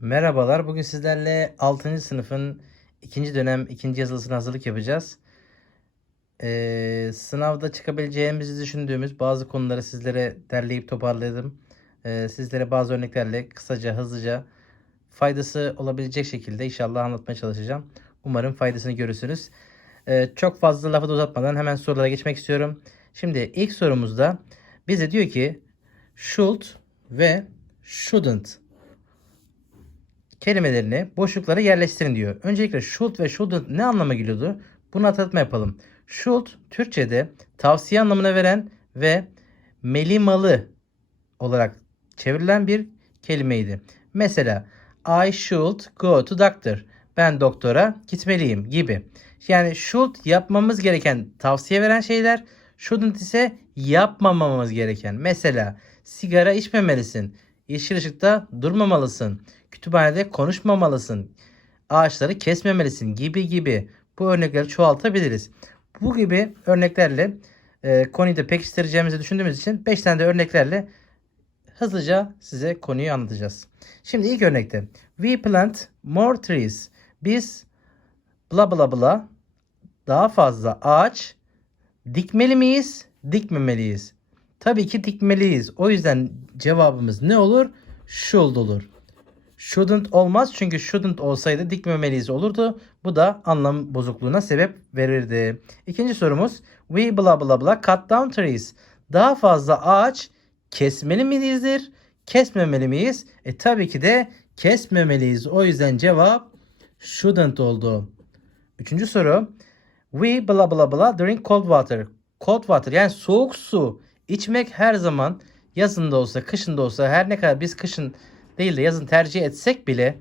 Merhabalar. Bugün sizlerle 6. sınıfın 2. dönem 2. yazılısına hazırlık yapacağız. Ee, sınavda çıkabileceğimizi düşündüğümüz bazı konuları sizlere derleyip toparladım. Ee, sizlere bazı örneklerle kısaca, hızlıca faydası olabilecek şekilde inşallah anlatmaya çalışacağım. Umarım faydasını görürsünüz. Ee, çok fazla lafı da uzatmadan hemen sorulara geçmek istiyorum. Şimdi ilk sorumuzda bize diyor ki should ve shouldn't kelimelerini boşluklara yerleştirin diyor. Öncelikle should ve shouldn't ne anlama geliyordu? Bunu hatırlatma yapalım. Should Türkçe'de tavsiye anlamına veren ve melimalı olarak çevrilen bir kelimeydi. Mesela I should go to doctor. Ben doktora gitmeliyim gibi. Yani should yapmamız gereken tavsiye veren şeyler. Shouldn't ise yapmamamız gereken. Mesela sigara içmemelisin. Yeşil ışıkta durmamalısın. Kütüphanede konuşmamalısın. Ağaçları kesmemelisin gibi gibi. Bu örnekleri çoğaltabiliriz. Bu gibi örneklerle e, konuyu da pekiştireceğimizi düşündüğümüz için 5 tane de örneklerle hızlıca size konuyu anlatacağız. Şimdi ilk örnekte we plant more trees. Biz bla bla bla daha fazla ağaç dikmeli miyiz, dikmemeliyiz? Tabii ki dikmeliyiz. O yüzden cevabımız ne olur? Should olur. Shouldn't olmaz çünkü shouldn't olsaydı dikmemeliyiz olurdu. Bu da anlam bozukluğuna sebep verirdi. İkinci sorumuz we bla bla bla cut down trees. Daha fazla ağaç kesmeli miyizdir? Kesmemeli miyiz? E tabii ki de kesmemeliyiz. O yüzden cevap shouldn't oldu. Üçüncü soru we bla bla bla drink cold water. Cold water yani soğuk su içmek her zaman yazın da olsa kışın da olsa her ne kadar biz kışın değil de yazın tercih etsek bile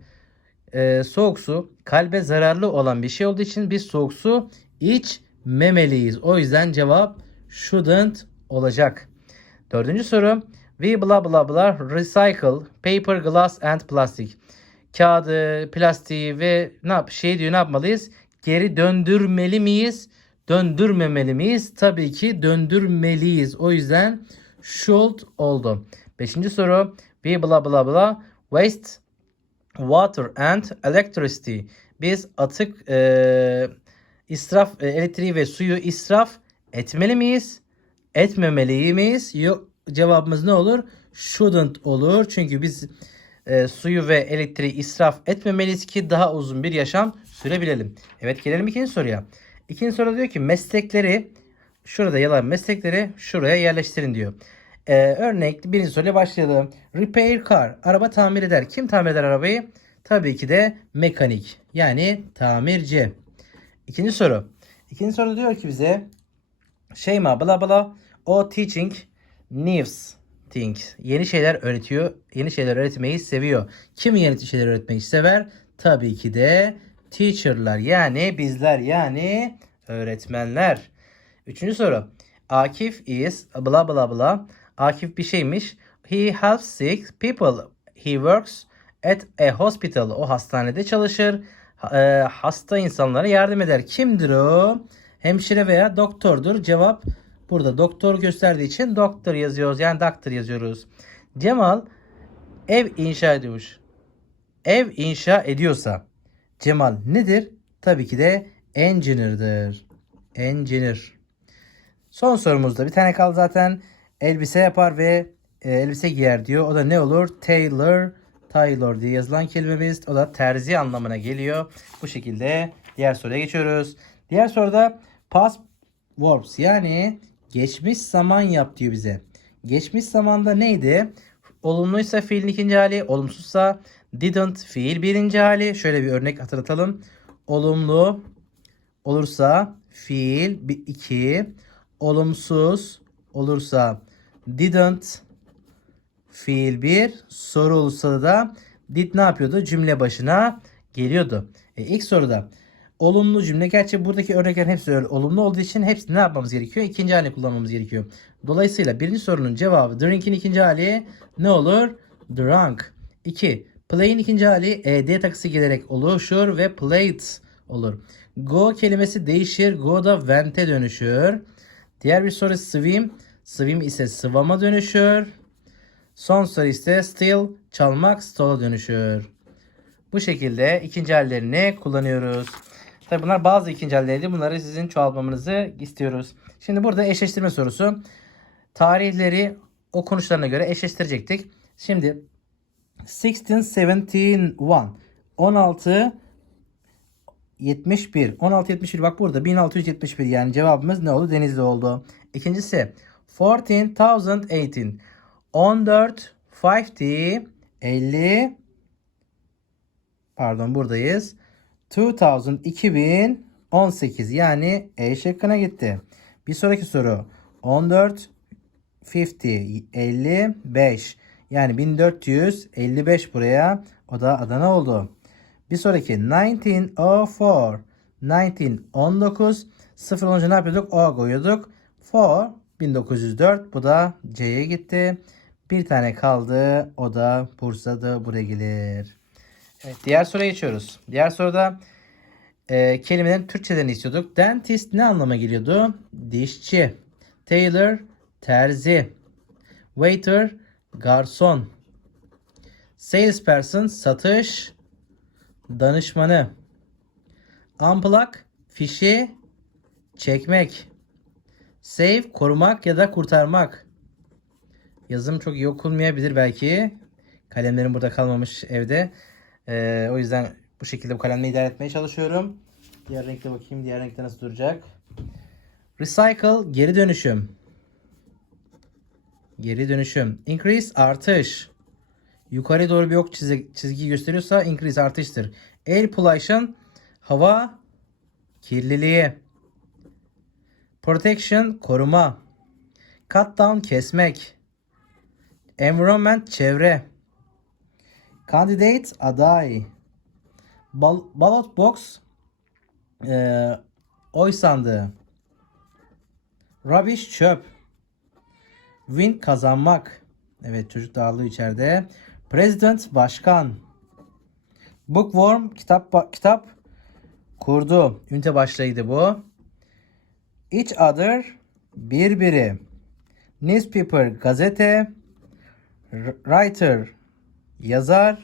e, soğuk su kalbe zararlı olan bir şey olduğu için biz soğuk su içmemeliyiz. O yüzden cevap shouldn't olacak. Dördüncü soru. We bla bla bla recycle paper, glass and plastic. Kağıdı, plastiği ve ne yap şey diyor ne yapmalıyız? Geri döndürmeli miyiz? Döndürmemeli miyiz? Tabii ki döndürmeliyiz. O yüzden should oldu. Beşinci soru. We bla bla bla waste water and electricity. Biz atık e, israf e, elektriği ve suyu israf etmeli miyiz? Etmemeli miyiz? Yok cevabımız ne olur? Shouldn't olur. Çünkü biz e, suyu ve elektriği israf etmemeliyiz ki daha uzun bir yaşam sürebilelim. Evet gelelim ikinci soruya. İkinci soru diyor ki meslekleri şurada yalan meslekleri şuraya yerleştirin diyor. Ee, örnek birinci soruyla başlayalım. Repair car. Araba tamir eder. Kim tamir eder arabayı? Tabii ki de mekanik. Yani tamirci. İkinci soru. İkinci soru diyor ki bize Şeyma bla bla o teaching news things. Yeni şeyler öğretiyor. Yeni şeyler öğretmeyi seviyor. Kim yeni şeyler öğretmeyi sever? Tabii ki de teacher'lar yani bizler yani öğretmenler. Üçüncü soru. Akif is bla bla bla. Akif bir şeymiş. He helps sick people. He works at a hospital. O hastanede çalışır. E, hasta insanlara yardım eder. Kimdir o? Hemşire veya doktordur. Cevap burada doktor gösterdiği için doktor yazıyoruz. Yani doctor yazıyoruz. Cemal ev inşa ediyormuş. Ev inşa ediyorsa Cemal nedir? Tabii ki de engineer'dır. Engineer. Son sorumuzda bir tane kaldı zaten. Elbise yapar ve e, elbise giyer diyor. O da ne olur? Tailor, tailor diye yazılan kelimemiz. O da terzi anlamına geliyor. Bu şekilde diğer soruya geçiyoruz. Diğer soruda past verbs yani geçmiş zaman yap diyor bize. Geçmiş zamanda neydi? Olumluysa fiilin ikinci hali, olumsuzsa didn't fiil birinci hali. Şöyle bir örnek hatırlatalım. Olumlu olursa fiil 2, olumsuz olursa didn't fiil 1, soru olursa da did ne yapıyordu? Cümle başına geliyordu. E, ilk soruda olumlu cümle. Gerçi buradaki örneklerin hepsi öyle olumlu olduğu için hepsini ne yapmamız gerekiyor? İkinci halini kullanmamız gerekiyor. Dolayısıyla birinci sorunun cevabı drink'in ikinci hali ne olur? Drunk. 2. Play'in ikinci hali ed takısı gelerek oluşur ve played olur. Go kelimesi değişir. Go da went'e dönüşür. Diğer bir soru swim. Swim ise swam'a dönüşür. Son soru ise steal, çalmak, stole'a dönüşür. Bu şekilde ikinci hallerini kullanıyoruz. Tabi bunlar bazı ikinci halleriydi. Bunları sizin çoğaltmamanızı istiyoruz. Şimdi burada eşleştirme sorusu. Tarihleri okunuşlarına göre eşleştirecektik. Şimdi 1671 16 71 16 71 bak burada 1671 yani cevabımız ne oldu? Denizli oldu. İkincisi 14018 14 50 50 pardon buradayız. 2000 2018 yani E şıkkına gitti. Bir sonraki soru 14 50 55 yani 1455 buraya o da Adana oldu. Bir sonraki 1904 1919 0 olunca ne yapıyorduk? O koyuyorduk. 4 1904 bu da C'ye gitti. Bir tane kaldı. O da Bursa'da buraya gelir. Evet, diğer soruya geçiyoruz. Diğer soruda e, kelimelerin Türkçelerini istiyorduk. Dentist ne anlama geliyordu? Dişçi. Tailor terzi. Waiter garson. Salesperson satış danışmanı. Unplug fişi çekmek. Save korumak ya da kurtarmak. Yazım çok iyi okunmayabilir belki. Kalemlerim burada kalmamış evde. Ee, o yüzden bu şekilde bu kalemle idare etmeye çalışıyorum. Diğer renkte bakayım. Diğer renkte nasıl duracak. Recycle geri dönüşüm. Geri dönüşüm. Increase artış. Yukarı doğru bir ok çizgi, çizgi gösteriyorsa increase artıştır. Air pollution hava kirliliği. Protection koruma. Cut down kesmek. Environment çevre. Candidate aday. Bal ballot box e, oy sandığı. Rubbish çöp. Win kazanmak. Evet çocuk dağılıyor içeride. President başkan. Bookworm kitap kitap kurdu. Ünite başlığıydı bu. Each other birbiri. Newspaper gazete. Writer yazar.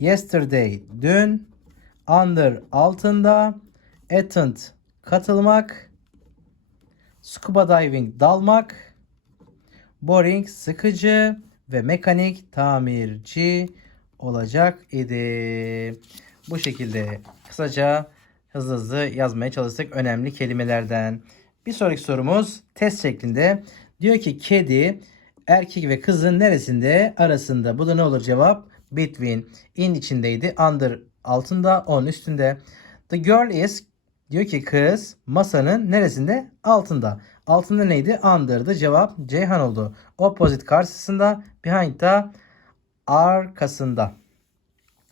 Yesterday dün. Under altında. Attend katılmak. Scuba diving dalmak. Boring sıkıcı ve mekanik tamirci olacak idi. Bu şekilde kısaca hızlı hızlı yazmaya çalıştık önemli kelimelerden. Bir sonraki sorumuz test şeklinde. Diyor ki kedi erkek ve kızın neresinde arasında? Bu da ne olur cevap? Between. In içindeydi. Under altında. On üstünde. The girl is diyor ki kız masanın neresinde? Altında. Altında neydi? Under'dı. Cevap Ceyhan oldu. Opposite karşısında. Behind da arkasında.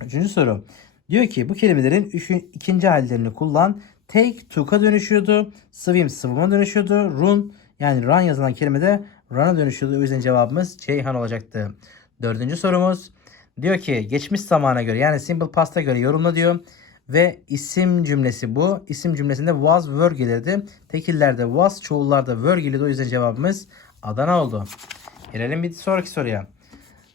Üçüncü soru. Diyor ki bu kelimelerin üçü, ikinci hallerini kullan. Take took'a dönüşüyordu. Swim swim'a dönüşüyordu. Run yani run yazılan kelimede run'a dönüşüyordu. O yüzden cevabımız Ceyhan olacaktı. Dördüncü sorumuz. Diyor ki geçmiş zamana göre yani simple past'a göre yorumla diyor. Ve isim cümlesi bu. İsim cümlesinde was were gelirdi. Tekillerde was çoğullarda were gelirdi. O yüzden cevabımız Adana oldu. Gelelim bir sonraki soruya.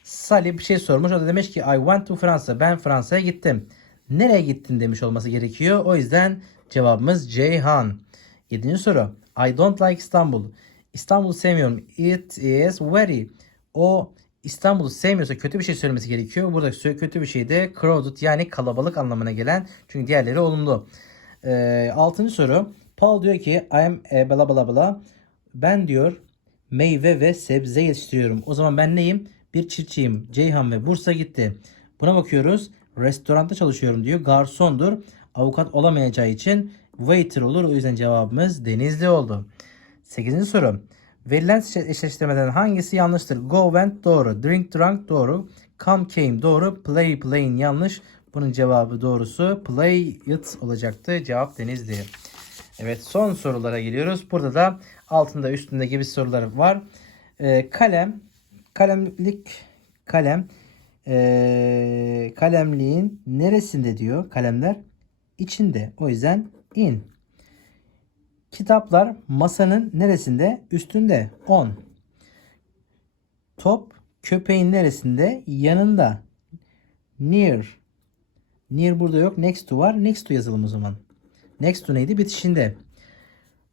Salih bir şey sormuş. O da demiş ki I went to Fransa. Ben Fransa'ya gittim. Nereye gittin demiş olması gerekiyor. O yüzden cevabımız Ceyhan. Yedinci soru. I don't like İstanbul. İstanbul'u sevmiyorum. It is very. O İstanbul'u sevmiyorsa kötü bir şey söylemesi gerekiyor. Burada kötü bir şey de crowded yani kalabalık anlamına gelen. Çünkü diğerleri olumlu. Ee, altıncı soru. Paul diyor ki I'm a bla bla bla. Ben diyor meyve ve sebze yetiştiriyorum. O zaman ben neyim? Bir çiftçiyim. Ceyhan ve Bursa gitti. Buna bakıyoruz. Restoranda çalışıyorum diyor. Garsondur. Avukat olamayacağı için waiter olur. O yüzden cevabımız Denizli oldu. Sekizinci soru. Verilen eşleştirmeden hangisi yanlıştır? Go went doğru. Drink drunk doğru. Come came doğru. Play playing yanlış. Bunun cevabı doğrusu play it olacaktı. Cevap Denizli. Evet son sorulara geliyoruz. Burada da altında üstünde gibi sorular var. Ee, kalem, kalemlik, kalem, ee, kalemliğin neresinde diyor kalemler? içinde. O yüzden in. Kitaplar masanın neresinde? Üstünde. On. Top köpeğin neresinde? Yanında. Near. Near burada yok. Next to var. Next to yazalım o zaman. Next to neydi? Bitişinde.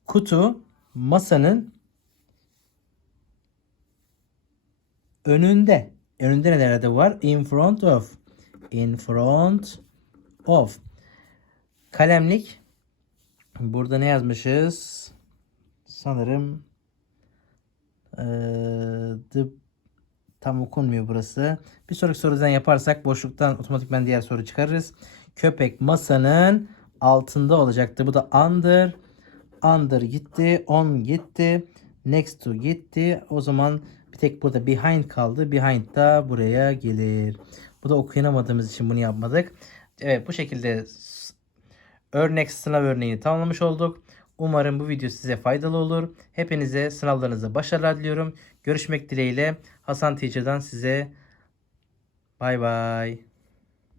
Kutu masanın önünde. Önünde nelerde var? In front of. In front of. Kalemlik. Burada ne yazmışız? Sanırım eee, the tam okunmuyor burası. Bir sonraki sorudan yaparsak boşluktan otomatikman diğer soru çıkarırız. Köpek masanın altında olacaktı. Bu da under. Under gitti. On gitti. Next to gitti. O zaman bir tek burada behind kaldı. Behind da buraya gelir. Bu da okuyamadığımız için bunu yapmadık. Evet bu şekilde örnek sınav örneğini tamamlamış olduk. Umarım bu video size faydalı olur. Hepinize sınavlarınızda başarılar diliyorum. Görüşmek dileğiyle Hasan Teacher'dan size bay bay.